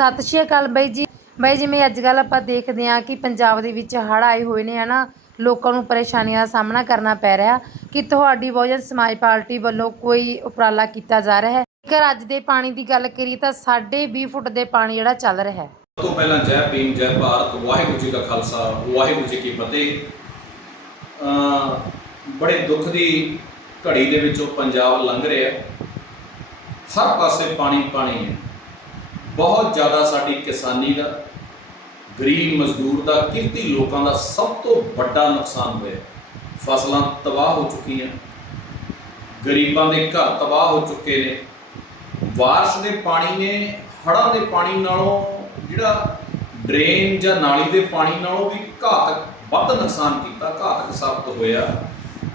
ਸਤਿ ਸ਼੍ਰੀ ਅਕਾਲ ਬਾਈ ਜੀ। ਬਾਈ ਜਿਵੇਂ ਅੱਜ ਕੱਲ੍ਹ ਆਪਾਂ ਦੇਖਦੇ ਹਾਂ ਕਿ ਪੰਜਾਬ ਦੇ ਵਿੱਚ ਹੜ੍ਹ ਆਏ ਹੋਏ ਨੇ, ਹਨਾ। ਲੋਕਾਂ ਨੂੰ ਪਰੇਸ਼ਾਨੀਆਂ ਦਾ ਸਾਹਮਣਾ ਕਰਨਾ ਪੈ ਰਿਹਾ ਕਿ ਤੁਹਾਡੀ ਬਹੁਜਨ ਸਮਾਜ ਪਾਰਟੀ ਵੱਲੋਂ ਕੋਈ ਉਪਰਾਲਾ ਕੀਤਾ ਜਾ ਰਿਹਾ ਹੈ। ਜੇਕਰ ਅੱਜ ਦੇ ਪਾਣੀ ਦੀ ਗੱਲ ਕਰੀਏ ਤਾਂ ਸਾਢੇ 20 ਫੁੱਟ ਦੇ ਪਾਣੀ ਜਿਹੜਾ ਚੱਲ ਰਿਹਾ ਹੈ। ਸਭ ਤੋਂ ਪਹਿਲਾਂ ਜੈ ਭੀਮ, ਜੈ ਭਾਰਤ, ਵਾਹਿਗੁਰੂ ਜੀ ਕਾ ਖਾਲਸਾ, ਵਾਹਿਗੁਰੂ ਜੀ ਕੀ ਫਤਿਹ। ਅਮ ਬੜੇ ਦੁੱਖ ਦੀ ਘੜੀ ਦੇ ਵਿੱਚੋਂ ਪੰਜਾਬ ਲੰਘ ਰਿਹਾ ਹਰ ਪਾਸੇ ਪਾਣੀ ਪਾਣੀ ਹੈ। ਬਹੁਤ ਜ਼ਿਆਦਾ ਸਾਡੀ ਕਿਸਾਨੀ ਦਾ, ਗਰੀਬ ਮਜ਼ਦੂਰ ਦਾ, ਕਿਰਤੀ ਲੋਕਾਂ ਦਾ ਸਭ ਤੋਂ ਵੱਡਾ ਨੁਕਸਾਨ ਹੋਇਆ। ਫਸਲਾਂ ਤਬਾਹ ਹੋ ਚੁੱਕੀਆਂ। ਗਰੀਬਾਂ ਦੇ ਘਰ ਤਬਾਹ ਹੋ ਚੁੱਕੇ ਨੇ। ਬਾਰਿਸ਼ ਦੇ ਪਾਣੀ ਨੇ, ਹੜ੍ਹਾਂ ਦੇ ਪਾਣੀ ਨਾਲੋਂ ਜਿਹੜਾ ਡਰੇਨ ਜਾਂ ਨਾਲੀ ਦੇ ਪਾਣੀ ਨਾਲੋਂ ਵੀ ਘਾਤਕ, ਵੱਧ ਨੁਕਸਾਨ ਕੀਤਾ, ਘਾਤਕ ਸਾਬਤ ਹੋਇਆ।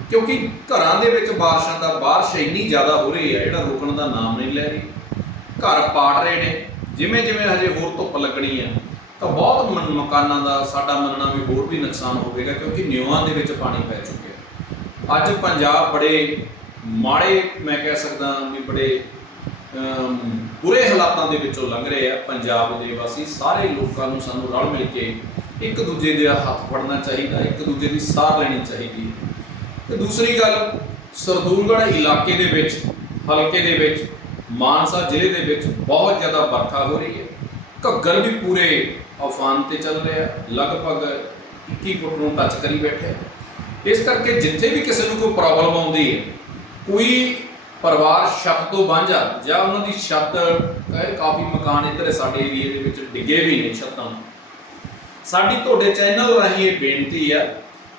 ਕਿਉਂਕਿ ਘਰਾਂ ਦੇ ਵਿੱਚ ਬਾਰਿਸ਼ਾਂ ਦਾ ਬਾਰਿਸ਼ ਇੰਨੀ ਜ਼ਿਆਦਾ ਹੋ ਰਹੀ ਹੈ, ਜਿਹੜਾ ਰੁਕਣ ਦਾ ਨਾਮ ਨਹੀਂ ਲੈ ਰਹੀ। ਘਰ ਪਾੜ ਰਹੇ ਨੇ। ਜਿਵੇਂ ਜਿਵੇਂ ਹਜੇ ਹੋਰ ਧੁੱਪ ਲੱਗਣੀ ਹੈ, ਤਾਂ ਬਹੁਤ ਮਨ- ਮਕਾਨਾਂ ਦਾ ਸਾਡਾ ਮੰਨਣਾ ਵੀ ਹੋਰ ਵੀ ਨੁਕਸਾਨ ਹੋਵੇਗਾ, ਕਿਉਂਕਿ ਨਿਉਆਂ ਦੇ ਵਿੱਚ ਪਾਣੀ ਪੈ ਚੁੱਕਿਆ ਅੱਜ ਪੰਜਾਬ ਬੜੇ ਮਾੜੇ, ਮੈਂ ਕਹਿ ਸਕਦਾ ਵੀ ਬੜੇ ਬੁਰੇ ਹਾਲਾਤਾਂ ਦੇ ਵਿੱਚੋਂ ਲੰਘ ਰਹੇ ਆ ਪੰਜਾਬ ਦੇ ਵਾਸੀ। ਸਾਰੇ ਲੋਕਾਂ ਨੂੰ ਸਾਨੂੰ ਰਲ ਮਿਲ ਕੇ ਇੱਕ ਦੂਜੇ ਦੇ ਹੱਥ ਫੜਨਾ ਚਾਹੀਦਾ, ਇੱਕ ਦੂਜੇ ਦੀ ਸਾਰ ਲੈਣੀ ਚਾਹੀਦੀ ਹੈ। ਤੇ ਦੂਸਰੀ ਗੱਲ, ਸਰਦੂਲਗੜ੍ਹ ਇਲਾਕੇ ਦੇ ਵਿੱਚ, ਹਲਕੇ ਦੇ ਵਿੱਚ ਮਾਨਸਾ ਜ਼ਿਲ੍ਹੇ ਦੇ ਵਿੱਚ ਬਹੁਤ ਜ਼ਿਆਦਾ ਵਰਖਾ ਹੋ ਰਹੀ ਹੈ। ਘੱਗਰ ਵੀ ਪੂਰੇ ਅਫਾਨ ਤੇ ਚੱਲ ਰਿਹਾ ਲਗਭਗ 21 ਫੁੱਟ ਨੂੰ ਟੱਚ ਕਰੀ ਬੈਠੇ ਇਸ ਕਰਕੇ ਜਿੱਥੇ ਵੀ ਕਿਸੇ ਨੂੰ ਕੋਈ ਪ੍ਰੋਬਲਮ ਆਉਂਦੀ ਹੈ, ਕੋਈ ਪਰਿਵਾਰ ਛੱਤ ਤੋਂ ਵਾਂਝਾ ਜਾਂ ਉਹਨਾਂ ਦੀ ਛੱਤ ਕਹੇ ਕਾਫੀ ਮਕਾਨ ਇੱਧਰ ਸਾਡੇ ਏਰੀਏ ਦੇ ਵਿੱਚ ਡਿੱਗੇ ਵੀ ਨੇ ਛੱਤਾਂ ਸਾਡੀ ਤੁਹਾਡੇ ਚੈਨਲ ਰਾਹੀਂ ਇਹ ਬੇਨਤੀ ਹੈ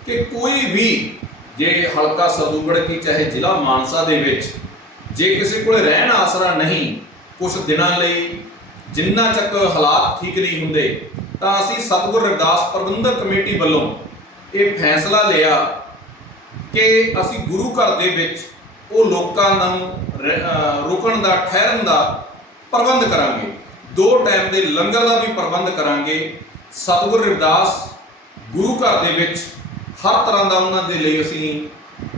ਕਿ ਕੋਈ ਵੀ ਜੇ ਹਲਕਾ ਸਦੂਗੜ ਕੀ ਚਾਹੇ ਜ਼ਿਲ੍ਹਾ ਮਾਨਸਾ ਦੇ ਵਿੱਚ ਜੇ ਕਿਸੇ ਕੋਲੇ ਰਹਿਣ ਆਸਰਾ ਨਹੀਂ ਕੁਝ ਦਿਨਾਂ ਲਈ, ਜਿੰਨਾ ਚੱਕ ਹਾਲਾਤ ਠੀਕ ਨਹੀਂ ਹੁੰਦੇ, ਤਾਂ ਅਸੀਂ ਸਤਿਗੁਰ ਰਵਿਦਾਸ ਪ੍ਰਬੰਧਕ ਕਮੇਟੀ ਵੱਲੋਂ ਇਹ ਫੈਸਲਾ ਲਿਆ ਕਿ ਅਸੀਂ ਗੁਰੂ ਘਰ ਦੇ ਵਿੱਚ ਉਹ ਲੋਕਾਂ ਨੂੰ ਰੁਕਣ ਦਾ, ਠਹਿਰਨ ਦਾ ਪ੍ਰਬੰਧ ਕਰਾਂਗੇ। ਦੋ ਟਾਈਮ ਦੇ ਲੰਗਰ ਦਾ ਵੀ ਪ੍ਰਬੰਧ ਕਰਾਂਗੇ। ਸਤਿਗੁਰ ਰਵਿਦਾਸ ਗੁਰੂ ਘਰ ਦੇ ਵਿੱਚ ਹਰ ਤਰ੍ਹਾਂ ਦਾ ਉਹਨਾਂ ਦੇ ਲਈ ਅਸੀਂ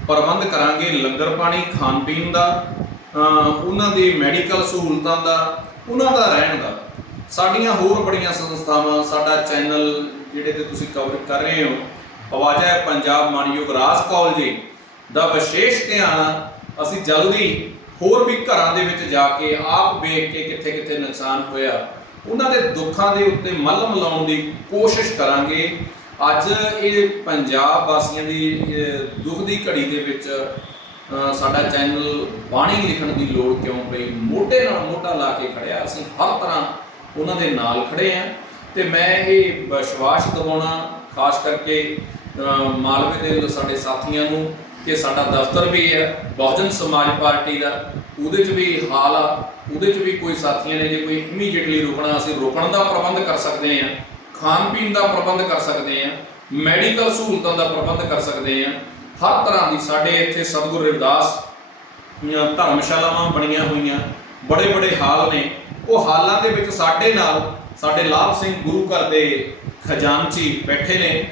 ਪ੍ਰਬੰਧ ਕਰਾਂਗੇ। ਲੰਗਰ ਪਾਣੀ ਖਾਣ ਪੀਣ ਦਾ ਉਹਨਾਂ ਦੀ ਮੈਡੀਕਲ ਸਹੂਲਤਾਂ ਦਾ, ਉਹਨਾਂ ਦਾ ਰਹਿਣ ਦਾ। ਸਾਡੀਆਂ ਹੋਰ ਬੜੀਆਂ ਸੰਸਥਾਵਾਂ, ਸਾਡਾ ਚੈਨਲ ਜਿਹੜੇ ਤੇ ਤੁਸੀਂ ਕਵਰ ਕਰ ਰਹੇ ਹੋ, ਆਵਾਜ਼ਾ ਪੰਜਾਬ ਮਾਨਯੋਗ ਰਾਜ ਕਾਲਜ ਦਾ। ਵਿਸ਼ੇਸ਼ ਧਿਆਨ ਅਸੀਂ ਜਲਦੀ ਹੋਰ ਵੀ ਘਰਾਂ ਦੇ ਵਿੱਚ ਜਾ ਕੇ ਆਪ ਵੇਖ ਕੇ ਕਿੱਥੇ ਕਿੱਥੇ ਨੁਕਸਾਨ ਹੋਇਆ, ਉਹਨਾਂ ਦੇ ਦੁੱਖਾਂ ਦੇ ਉੱਤੇ ਮੱਲਮ ਲਾਉਣ ਦੀ ਕੋਸ਼ਿਸ਼ ਕਰਾਂਗੇ। ਅੱਜ ਇਹ ਪੰਜਾਬ ਵਾਸੀਆਂ ਦੀ ਦੁੱਖ ਦੀ ਘੜੀ ਦੇ ਵਿੱਚ ਸਾਡਾ ਚੈਨਲ ਬਾਣੀ ਲਿਖਣ ਦੀ ਲੋੜ ਕਿਉਂ ਪਈ? ਮੋਢੇ ਨਾਲ ਮੋਢਾ ਲਾ ਕੇ ਖੜਿਆ। ਅਸੀਂ ਹਰ ਤਰ੍ਹਾਂ ਉਹਨਾਂ ਦੇ ਨਾਲ ਖੜੇ ਆ ਤੇ ਮੈਂ ਇਹ ਵਿਸ਼ਵਾਸ ਦਿਵਾਉਣਾ, ਖਾਸ ਕਰਕੇ ਮਾਲਵੇ ਦੇ ਸਾਡੇ ਸਾਥੀਆਂ ਨੂੰ ਕਿ ਸਾਡਾ ਦਫ਼ਤਰ ਵੀ ਹੈ, ਬਹੁਜਨ ਸਮਾਜ ਪਾਰਟੀ ਦਾ, ਉਹਦੇ 'ਚ ਵੀ ਹਾਲ ਆ। ਉਹਦੇ 'ਚ ਵੀ ਕੋਈ ਸਾਥੀਆਂ ਨੇ ਜੇ ਕੋਈ ਇਮੀਡੀਏਟਲੀ ਰੁਕਣਾ, ਅਸੀਂ ਰੁਕਣ ਦਾ ਪ੍ਰਬੰਧ ਕਰ ਸਕਦੇ ਹਾਂ ਖਾਣ ਪੀਣ ਦਾ ਪ੍ਰਬੰਧ ਕਰ ਸਕਦੇ ਹਾਂ ਮੈਡੀਕਲ ਸਹੂਲਤਾਂ ਦਾ ਪ੍ਰਬੰਧ ਕਰ ਸਕਦੇ ਹਾਂ ਹਰ ਤਰ੍ਹਾਂ ਦੀ ਸਾਡੇ ਇੱਥੇ ਸਤਿਗੁਰ ਰਵਿਦਾਸ ਦੀਆਂ ਧਰਮਸ਼ਾਲਾਵਾਂ ਬਣੀਆਂ ਹੋਈਆਂ, ਬੜੇ ਬੜੇ ਹਾਲ ਨੇ। ਉਹ ਹਾਲਾਂ ਦੇ ਵਿੱਚ ਸਾਡੇ ਨਾਲ ਸਾਡੇ ਲਾਭ ਸਿੰਘ ਗੁਰੂ ਘਰ ਦੇ ਖਜ਼ਾਨਚੀ ਬੈਠੇ ਨੇ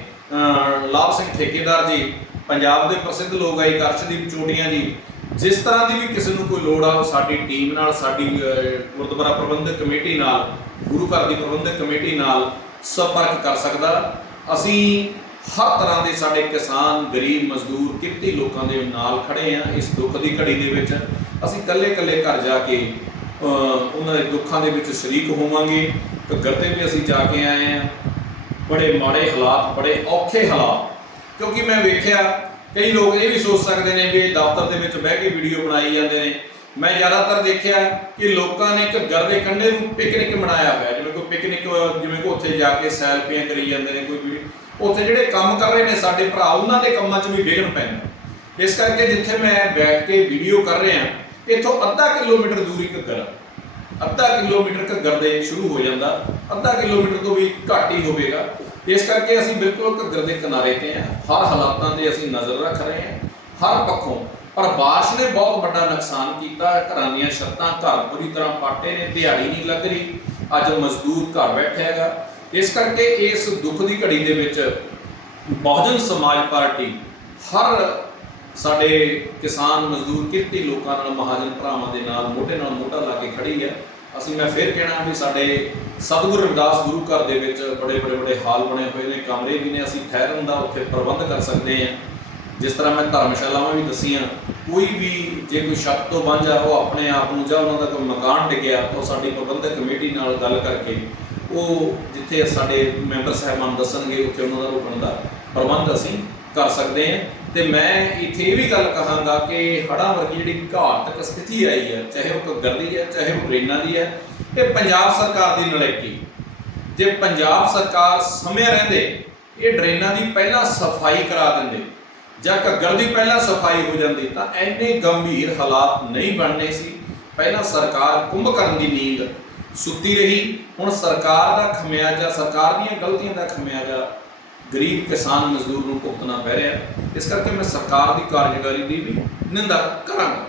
ਲਾਭ ਸਿੰਘ ਠੇਕੇਦਾਰ ਜੀ, ਪੰਜਾਬ ਦੇ ਪ੍ਰਸਿੱਧ ਲੋਕ ਗਾਇਕ ਅਰਸ਼ਦੀਪ ਚੋਟੀਆਂ ਜੀ। ਜਿਸ ਤਰ੍ਹਾਂ ਦੀ ਵੀ ਕਿਸੇ ਨੂੰ ਕੋਈ ਲੋੜ ਆ, ਉਹ ਸਾਡੀ ਟੀਮ ਨਾਲ, ਸਾਡੀ ਗੁਰਦੁਆਰਾ ਪ੍ਰਬੰਧਕ ਕਮੇਟੀ ਨਾਲ, ਗੁਰੂ ਘਰ ਦੀ ਪ੍ਰਬੰਧਕ ਕਮੇਟੀ ਨਾਲ ਸੰਪਰਕ ਕਰ ਸਕਦਾ। ਅਸੀਂ ਹਰ ਤਰ੍ਹਾਂ ਦੇ ਸਾਡੇ ਕਿਸਾਨ, ਗਰੀਬ, ਮਜ਼ਦੂਰ ਕਿਰਤੀ ਲੋਕਾਂ ਦੇ ਨਾਲ ਖੜੇ ਆ, ਇਸ ਦੁੱਖ ਦੀ ਘੜੀ ਦੇ ਵਿੱਚ ਅਸੀਂ ਇਕੱਲੇ ਇਕੱਲੇ ਘਰ ਜਾ ਕੇ ਉਹਨਾਂ ਦੇ ਦੁੱਖਾਂ ਦੇ ਵਿੱਚ ਸ਼ਰੀਕ ਹੋਵਾਂਗੇ। ਘੱਗਰ ਤੇ ਵੀ ਅਸੀਂ ਜਾ ਕੇ ਆਏ ਆ। ਬੜੇ ਮਾੜੇ ਹਾਲਾਤ, ਬੜੇ ਔਖੇ ਹਾਲਾਤ। ਕਿਉਂਕਿ ਮੈਂ ਵੇਖਿਆ, ਕਈ ਲੋਕ ਇਹ ਵੀ ਸੋਚ ਸਕਦੇ ਨੇ ਵੀ ਦਫ਼ਤਰ ਦੇ ਵਿੱਚ ਬਹਿ ਕੇ ਵੀਡੀਓ ਬਣਾਈ ਜਾਂਦੇ ਨੇ। ਮੈਂ ਜ਼ਿਆਦਾਤਰ ਦੇਖਿਆ ਕਿ ਲੋਕਾਂ ਨੇ ਘੱਗਰ ਦੇ ਕੰਢੇ ਨੂੰ ਪਿਕਨਿਕ ਮਨਾਇਆ ਹੋਇਆ, ਜਿਵੇਂ ਕੋਈ ਪਿਕਨਿਕ, ਜਿਵੇਂ ਕੋਈ ਉੱਥੇ ਜਾ ਕੇ ਸੈਲਫੀਆਂ ਕਰੀ ਜਾਂਦੇ ਨੇ, ਕੋਈ ਵੀਡੀਓ ਉੱਥੇ ਜਿਹੜੇ ਕੰਮ ਕਰ ਰਹੇ ਨੇ ਸਾਡੇ ਭਰਾ, ਉਹਨਾਂ ਦੇ ਕੰਮਾਂ 'ਚ ਵੀ ਵਿਘਨ ਪੈਂਦਾ ਇਸ ਕਰਕੇ ਜਿੱਥੇ ਮੈਂ ਬੈਠ ਕੇ ਵੀਡੀਓ ਕਰ ਰਿਹਾ, ਇੱਥੋਂ ਅੱਧਾ ਕਿਲੋਮੀਟਰ ਦੂਰੀ ਘੱਗਰ। ਅੱਧਾ ਕਿਲੋਮੀਟਰ ਘੱਗਰ ਦੇ ਸ਼ੁਰੂ ਹੋ ਜਾਂਦਾ, ਅੱਧਾ ਕਿਲੋਮੀਟਰ ਤੋਂ ਵੀ ਘੱਟ ਹੀ ਹੋਵੇਗਾ। ਇਸ ਕਰਕੇ ਅਸੀਂ ਬਿਲਕੁਲ ਘੱਗਰ ਦੇ ਕਿਨਾਰੇ ਤੇ ਹਾਂ। ਹਰ ਹਾਲਾਤਾਂ ਦੇ ਅਸੀਂ ਨਜ਼ਰ ਰੱਖ ਰਹੇ ਹਾਂ। ਹਰ ਪੱਖੋਂ। ਪਰ ਬਾਰਿਸ਼ ਨੇ ਬਹੁਤ ਵੱਡਾ ਨੁਕਸਾਨ ਕੀਤਾ। ਘਰਾਂ ਦੀਆਂ ਛੱਤਾਂ ਘਰ ਪੂਰੀ ਤਰ੍ਹਾਂ ਪਾਟੇ ਨੇ, ਦਿਹਾੜੀ ਨਹੀਂ ਲੱਗ ਰਹੀ। ਅੱਜ ਮਜ਼ਦੂਰ ਘਰ ਬੈਠਾ ਹੈਗਾ। ਇਸ ਕਰਕੇ ਇਸ ਦੁੱਖ ਦੀ ਘੜੀ ਦੇ ਵਿੱਚ ਬਹੁਜਨ ਸਮਾਜ ਪਾਰਟੀ ਹਰ ਸਾਡੇ ਕਿਸਾਨ ਮਜ਼ਦੂਰ ਕਿਰਤੀ ਲੋਕਾਂ ਨਾਲ, ਮਹਾਜਨ ਭਰਾਵਾਂ ਦੇ ਨਾਲ, ਮੋਢੇ ਨਾਲ ਮੋਢਾ ਲਾ ਕੇ ਖੜੀ ਹੈ। ਅਸੀਂ ਮੈਂ ਫਿਰ ਕਹਿਣਾ ਵੀ ਸਾਡੇ ਸਤਿਗੁਰੂ ਰਵਿਦਾਸ ਗੁਰੂ ਘਰ ਦੇ ਵਿੱਚ ਬੜੇ ਬੜੇ ਬੜੇ ਹਾਲ ਬਣੇ ਹੋਏ ਨੇ, ਕਮਰੇ ਵੀ ਨੇ, ਅਸੀਂ ਠਹਿਰਨ ਦਾ ਉੱਥੇ ਪ੍ਰਬੰਧ ਕਰ ਸਕਦੇ ਹਾਂ। ਜਿਸ ਤਰ੍ਹਾਂ ਮੈਂ ਧਰਮਸ਼ਾਲਾਵਾਂ ਵੀ ਦਸੀਆਂ, ਕੋਈ ਵੀ ਜੇ ਕੋਈ ਛੱਤ ਤੋਂ ਵਾਂਝਾ ਉਹ ਆਪਣੇ ਆਪ ਨੂੰ ਜਾਂ ਉਹਨਾਂ ਦਾ ਕੋਈ ਮਕਾਨ ਡਿੱਗਿਆ ਤਾਂ ਸਾਡੀ ਪ੍ਰਬੰਧਕ ਕਮੇਟੀ ਨਾਲ ਗੱਲ ਕਰਕੇ ਉਹ ਜਿੱਥੇ ਸਾਡੇ ਮੈਂਬਰ ਸਾਹਿਬਾਨ ਦੱਸਣਗੇ, ਉੱਥੇ ਉਹਨਾਂ ਦਾ ਰੋਕਣ ਦਾ ਪ੍ਰਬੰਧ ਅਸੀਂ ਕਰ ਸਕਦੇ ਹਾਂ। ਤੇ ਮੈਂ ਇੱਥੇ ਇਹ ਵੀ ਗੱਲ ਕਹਾਂਗਾ ਕਿ ਹੜ੍ਹਾਂ ਵਰਗੀ ਜਿਹੜੀ ਘਾਤਕ ਸਥਿਤੀ ਆਈ ਹੈ, ਚਾਹੇ ਉਹ ਘੱਗਰ ਦੀ ਹੈ, ਚਾਹੇ ਉਹ ਡਰੇਨਾਂ ਦੀ ਹੈ ਇਹ ਪੰਜਾਬ ਸਰਕਾਰ ਦੀ ਨਲਾਇਕੀ। ਜੇ ਪੰਜਾਬ ਸਰਕਾਰ ਸਮੇਂ ਰਹਿੰਦੇ, ਇਹ ਡਰੇਨਾਂ ਦੀ ਪਹਿਲਾਂ ਸਫ਼ਾਈ ਕਰਾ ਦਿੰਦੇ ਜਾਂ ਘੱਗਰ ਦੀ ਪਹਿਲਾਂ ਸਫ਼ਾਈ ਹੋ ਜਾਂਦੀ, ਤਾਂ ਐਨੇ ਗੰਭੀਰ ਹਾਲਾਤ ਨਹੀਂ ਬਣਨੇ ਸੀ। ਪਹਿਲਾਂ ਸਰਕਾਰ ਕੁੰਭਕਰਨ ਦੀ ਨੀਂਦ ਸੁੱਤੀ ਰਹੀ, ਹੁਣ ਸਰਕਾਰ ਦਾ ਖਮਿਆਜਾ, ਸਰਕਾਰ ਦੀਆਂ ਗਲਤੀਆਂ ਦਾ ਖਮਿਆਜਾ ਗਰੀਬ ਕਿਸਾਨ ਮਜ਼ਦੂਰ ਨੂੰ ਭੁਗਤਣਾ ਪੈ ਰਿਹਾ। ਇਸ ਕਰਕੇ ਮੈਂ ਸਰਕਾਰ ਦੀ ਕਾਰਜਕਾਰੀ ਦੀ ਵੀ ਨਿੰਦਾ ਕਰਾਂਗਾ।